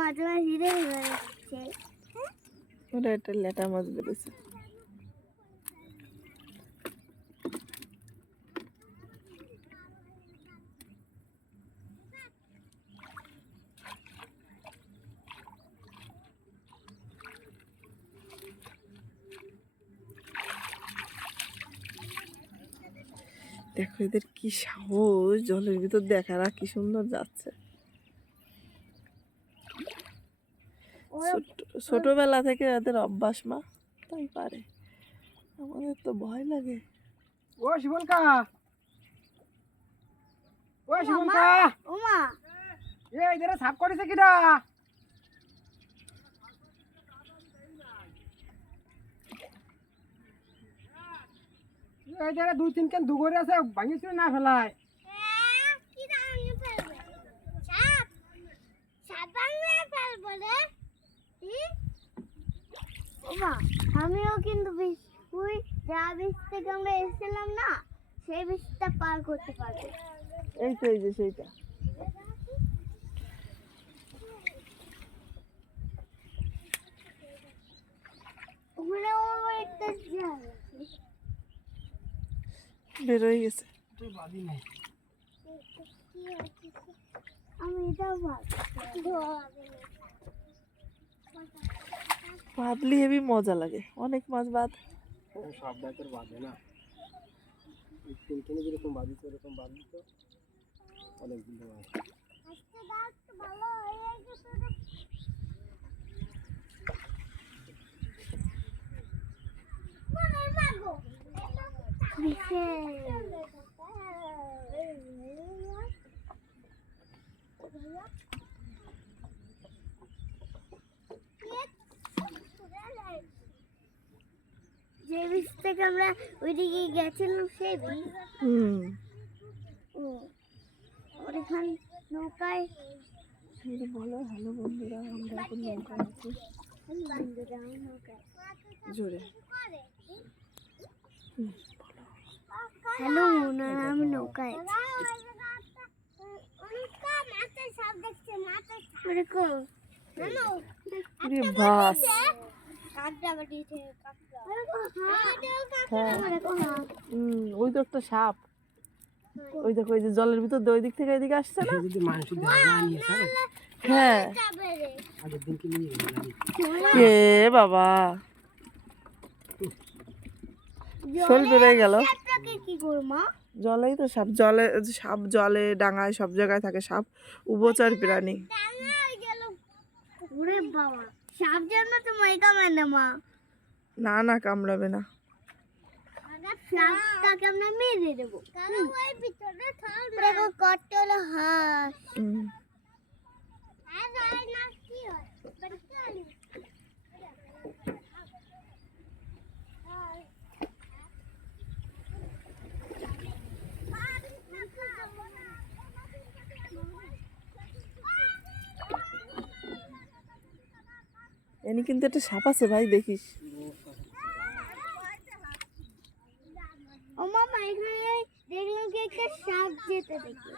মাঝে মাঝে হিরে যাচ্ছে। ওটা একটা লেটা মাছ বেরোছে। দেখো এদের কি সাহস, জলের ভিতর দেখার কি সুন্দর যাচ্ছে। ছোটবেলা থেকে এদের অভ্যাস মা, তাই পারে। আমাদের তো ভয় লাগে। ও শিবলকা, ও শিবলকা, ওমা এই ধরে সাপ করেছে কিডা? এই ধরে দুই তিন কেন দুগরে আছে, ভাঙিছিল না ফেলায়। কি দাঁড়িয়ে ফেলবে সাপ, সাপ ভাঙিয়ে ফেলবো রে। ওমা আমিও কিন্তু ওই যা বীজ থেকে আমরা এসেছিলাম না, সেই বীজটা পার করতে পারবো। এই তো এই যে সেইটা। ওখানে আমার একটা জাল আছে, বের হয়ে গেছে। আমি এটা বাঁধলি হেবি মজা লাগে, অনেক মাছ বাঁধ। সব দাঁতের বাঁধে না, তিনখানে যেরকম বাঁধিত ওরকম বাঁধিত অনেকগুলো মাছ। ভালো হয়ে গেছে। যে বীজ থেকে আমরা ওইদিকে গেছিলাম সেই বীজ। ওখানে নৌকায় বলো হ্যালো বন্ধুরা, আমরা এখন নৌকায় আছি। জোরে হ্যালো মোনার, আমি নৌকায় বাস। ওই তো একটা সাপ, ওই দেখো ওই যে জলের ভিতর ওই দিক থেকে এদিকে আসছে না। হ্যাঁ এ বাবা, শোল বেড়ে গেল। জলেই তো সাপ, জলে সাপ জলে ডাঙায় সব জায়গায় থাকে সাপ, উভচর প্রাণী। সাপ জন্য তো মই কামায় না মা। না না কামড়াবে না, সাপটাকে আমরা মেরে দেবো। দেখো কত হলো হাঁস। এনি কিন্তু একটা সাপ আছে ভাই, দেখিস। ও মামা এখানে দেখলাম কি একটা সাপ যেতে দেখি।